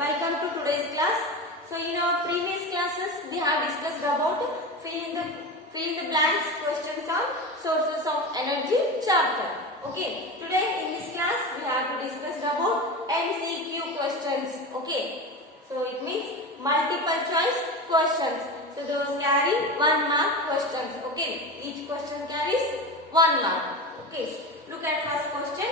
welcome to today's class. So in our previous classes we have discussed about fill in the blanks questions on sources of energy chapter. Okay, today in this class we have to discuss about MCQ questions. Okay, so it means multiple choice questions. So those carry 1 mark questions. Okay, each question carries 1 mark. Okay, look at first question.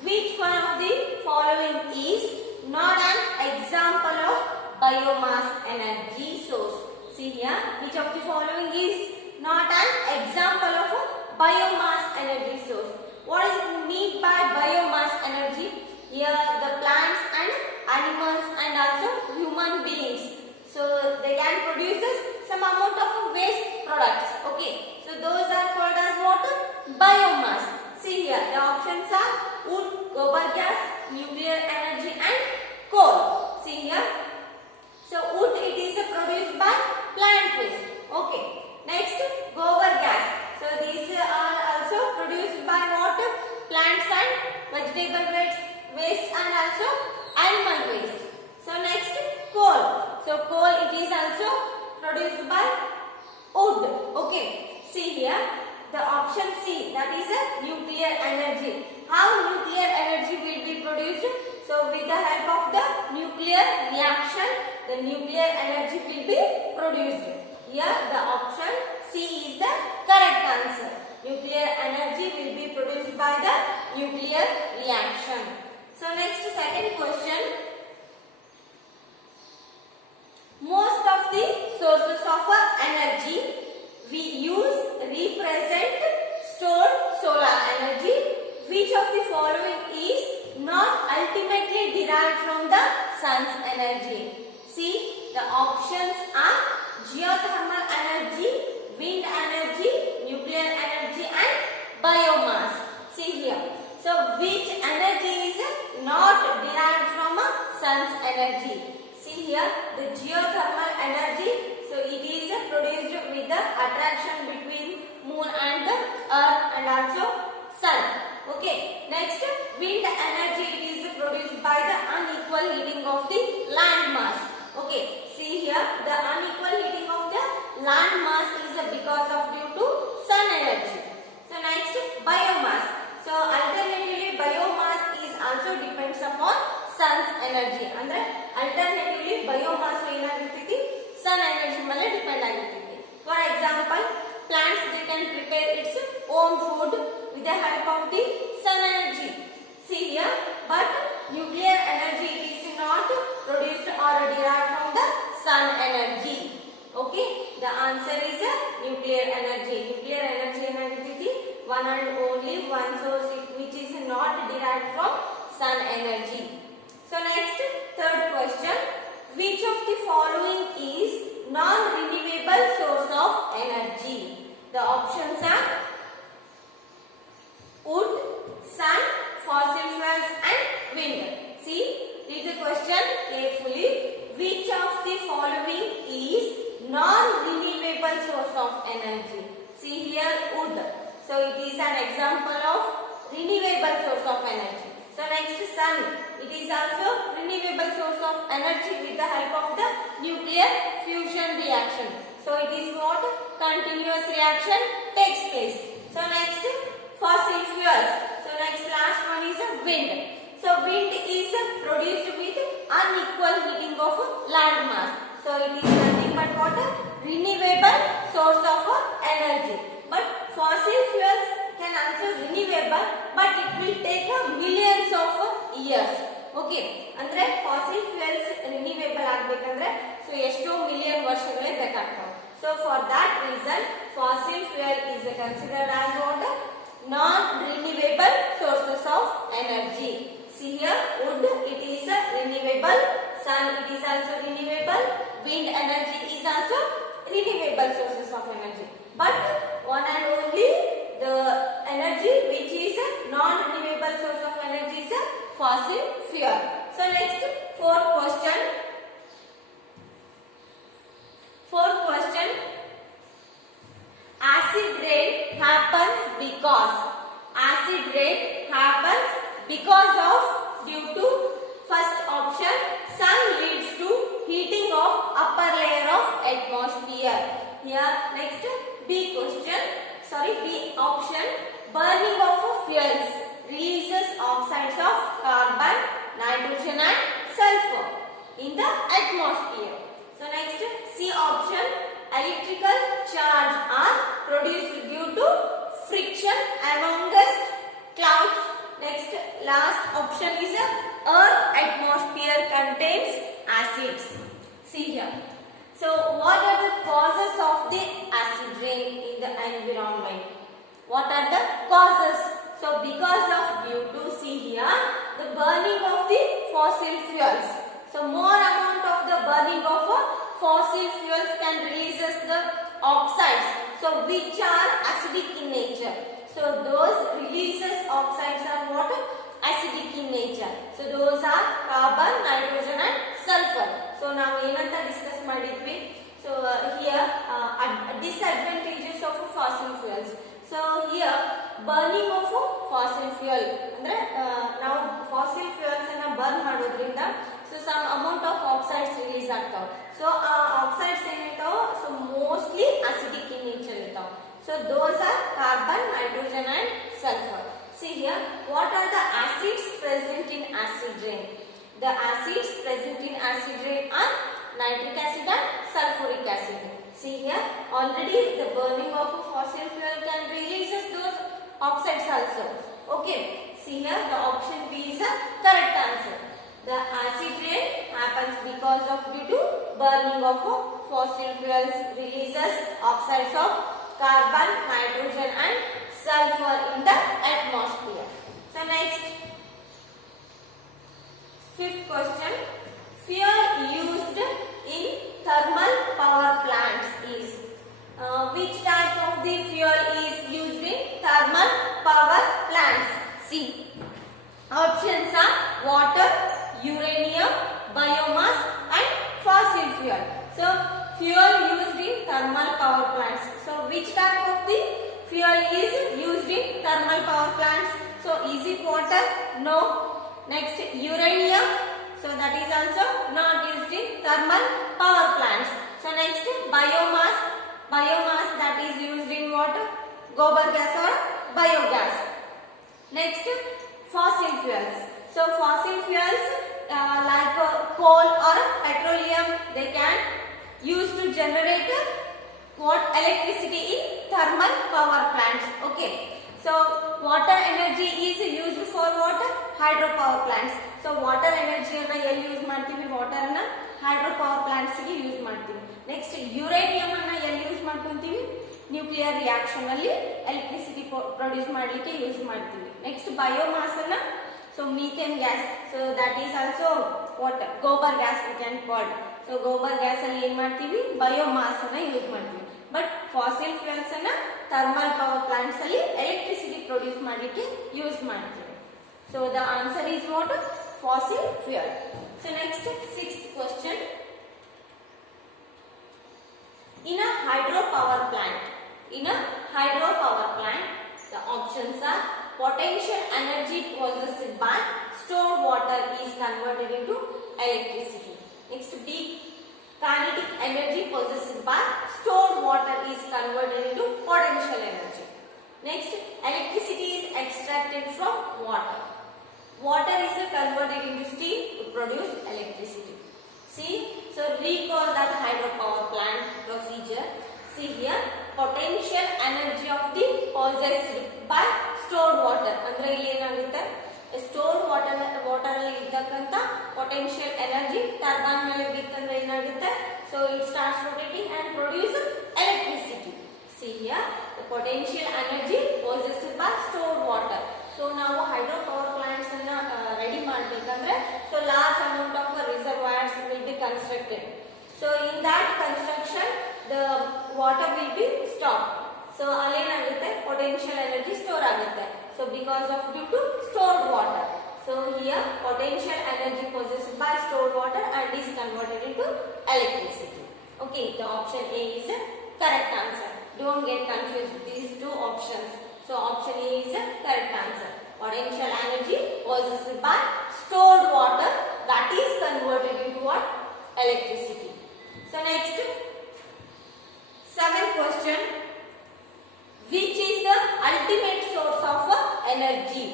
Which one of the following is not an example of biomass energy source? See here, which of the following is not an example of a biomass energy source? What is it meant by biomass energy? Here the plants and animals and also human beings. So they can produce some amount of waste products. Okay, so those are called as what? Biomass. See here, the options are wood, gobar gas, nuclear energy and coal. See here. So wood it is produced by plant waste. Okay. Next, gobar gas. So these are also produced by what? Plants and vegetable waste and also animal waste. So next, coal. So coal it is also produced by wood. Okay. See here. The option C, that is a nuclear energy. How nuclear energy will be produced? So with the help of the nuclear reaction, the nuclear energy will be produced. Here the option C is the correct answer. Nuclear energy will be produced by the nuclear reaction. So next, second question. Most of the sources of energy we use represent stored solar energy. Which of the following is not ultimately derived from the sun's energy? See, the options are geothermal energy, wind energy, nuclear energy and biomass. See here. So which energy is not derived from a sun's energy? See here, the geothermal energy. So it is produced with the attraction between moon and the earth and also sun. Okay. Next, wind energy it is produced by the unequal heating of the land mass. Okay. See here, the unequal heating of the land mass is because of due to sun energy. So next, biomass. So alternatively, biomass is also depends upon sun's energy. Andre alternatively biomass ಏನಾಗಿರ್ತೈತಿ sun energy ಮೇಲೆ depend ಆಗಿರ್ತೈತಿ. For example, plants they can prepare its own food with the help of the sun energy. See here, but nuclear energy is not produced or derived from the sun energy. Okay, the answer is nuclear energy. Nuclear energy ಏನಾಗಿರ್ತೈತಿ one and only one source which is not derived from sun energy. So next, third question. Which of the following is non-renewable source of energy? The options are wood, sun, fossil fuels and wind. See, read the question carefully. Which of the following is non-renewable source of energy? See here, wood. So it is an example of renewable source of energy. So next, sun. It is also renewable source of energy with the help of the nuclear fusion reaction. So it is what? Continuous reaction takes place. So next, fossil fuels. So next, last one is wind. So wind is produced with unequal heating of land mass. So it is nothing but what? Renewable source of energy. But fossil fuels can also renewable, but it will take millions of years. Okay, ಅಂದ್ರೆ fossil fuels renewable ಆಗಬೇಕಂದ್ರೆ so ಎಷ್ಟೋ million ವರ್ಷಗಳೇ ಬೇಕಾಗ್ತವೆ. So for that reason fossil fuel is considered as what? Non-renewable sources of energy. See here, wood it is renewable, sun it is also renewable, wind energy is also renewable sources of energy. But one and only the energy which is a non-renewable source of energy is a fossil fuel. So next, fourth question. Acid rain happens because of due to first option sun sorry, B option, burning of fuels releases oxides of carbon, nitrogen and sulfur in the atmosphere. So next, C option, electrical charge are produced due to friction amongst clouds. Next, last option is Earth atmosphere contains acids. See here. So what are the causes of the acid rain in the environment? What are the causes? So because of, due to, see here, the burning of the fossil fuels. So more amount of the burning of fossil fuels can releases the oxides, so which are acidic in nature. So those releases oxides are what? Acidic in nature. So those are carbon, nitrogen and sulfur. So now ಏನಂತ discuss ಮಾಡಿದ್ವಿ. So here disadvantages of fossil fuels. So here burning of fossil fuel ಅಂದ್ರೆ ನಾವು fossil fuels ಅನ್ನು burn ಮಾಡೋದ್ರಿಂದ so some amount of oxides release ಆಗ್ತಾವ. So oxides ಏನಿರ್ತಾವ so mostly acidic in nature ಇರ್ತಾವ. So those are carbon, nitrogen and sulfur. See here, what are the acids present in acid rain? The acids present in acid rain are nitric acid and sulfuric acid. See here, already the burning of fossil fuel can release those oxides also. Okay, see here, the option B is the correct answer. The acid rain happens because of due to burning of fossil fuels releases oxides of carbon, nitrogen and sulfur in the atmosphere. So next, fifth question, fuel used in thermal power plants is which type of the fuel is used in thermal power plants? See, options are water, uranium, biomass and fossil fuel. So fuel used in thermal power plants. So which type of the fuel is used in thermal power plants? So is it water? No. Next, uranium. So that is also not used in thermal power plants. So next, biomass. Biomass that is used in what? Gobar gas or biogas. Next, fossil fuels. So fossil fuels like coal or petroleum, they can use to generate what? Electricity in thermal power plants. Okay. So water energy is used for what? Hydropower plants. So water energy ಅನ್ನ ಎಲ್ಲಿ use ಮಾಡ್ತೀವಿ? Water ಅನ್ನ ಹೈಡ್ರೋಪವರ್ plants ಗೆ use ಮಾಡ್ತೀವಿ. Next uranium ಅನ್ನ ಎಲ್ಲಿ use ಮಾಡ್ಕೊಂತೀವಿ? Nuclear reaction ಅಲ್ಲಿ ಎಲೆಕ್ಟ್ರಿಸಿಟಿ ಪ್ರೊಡ್ಯೂಸ್ ಮಾಡಲಿಕ್ಕೆ ಯೂಸ್ ಮಾಡ್ತೀವಿ. ನೆಕ್ಸ್ಟ್ ಬಯೋಮಾಸ್ ಅನ್ನ so methane gas, so that is also what? Gobar gas we can call. So gobar gas ಅಲ್ಲಿ ಏನು ಮಾಡ್ತೀವಿ? ಬಯೋಮಾಸ್ ಅನ್ನ ಯೂಸ್ ಮಾಡ್ತೀವಿ. ಬಟ್ ಫಾಸಿಲ್ ಫ್ಯೂಯಲ್ಸ್ ಅನ್ನ ಥರ್ಮಲ್ ಪವರ್ ಪ್ಲಾಂಟ್ಸ್ ಅಲ್ಲಿ ಎಲೆಕ್ಟ್ರಿಸಿಟಿ ಪ್ರೊಡ್ಯೂಸ್ ಮಾಡಲಿಕ್ಕೆ ಯೂಸ್ ಮಾಡ್ತೀವಿ. So the answer is what? Fossil fuel. So next, sixth question. In a hydropower plant, the options are potential energy possessed by stored water is converted into electricity. Next, B, kinetic energy possessed by stored water is converted into potential energy. Next, electricity is extracted from water. Water is converted into steam to produce electricity. See, so recall that hydropower plant procedure. See here, potential energy of the possessed by stored water. ಅಂದ್ರೆ ಇಲ್ಲಿ ಏನಾಗುತ್ತೆ? Stored water ಅಲ್ಲಿ ಇದ್ದಕ್ಕಂತ potential energy turbine ಮೇಲೆ ಬಿತ್ತಂದ್ರೆ ಏನಾಗುತ್ತೆ? So it starts rotating and produce electricity. See here, the potential energy possessed by stored water. So ನಾವು hydropower plants ಅನ್ನ ready ಮಾಡಬೇಕಂದ್ರೆ so large amount of reservoirs will be constructed. So in that construction the water will be stored. So ಅಲ್ಲಿ ಏನಾಗುತ್ತೆ? Potential energy store ಆಗುತ್ತೆ. So because of due to stored water. So here potential energy possessed by stored water and is converted into electricity. Okay, the option A is the correct answer. Don't get confused with these two options. So option A is the correct answer. Potential energy possessed by stored water that is converted into what? Electricity. So next, seventh question. which is the ultimate source of energy.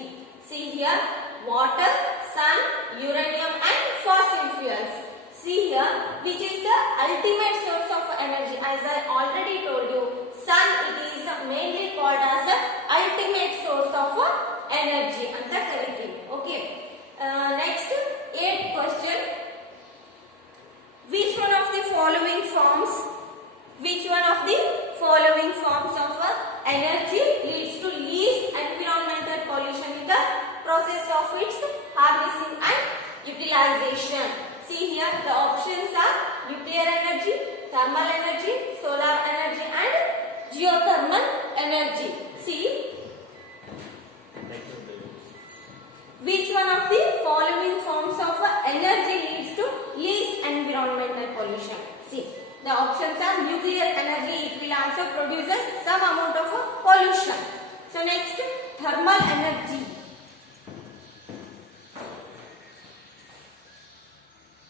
See here, water, sun, uranium and fossil fuels. See here, which is the ultimate source of energy. As I already told you, sun it is mainly called as the ultimate source of energy. Anta kariತೀವಿ. Okay. Next, 8th question. Which one of the following forms of energy leads to least environmental pollution in the process of its harnessing and utilization? See here, the options are nuclear energy, thermal energy, solar energy and geothermal energy. See, which one of the following forms of energy leads to least environmental pollution? See, the options are nuclear energy. It will also produces some amount of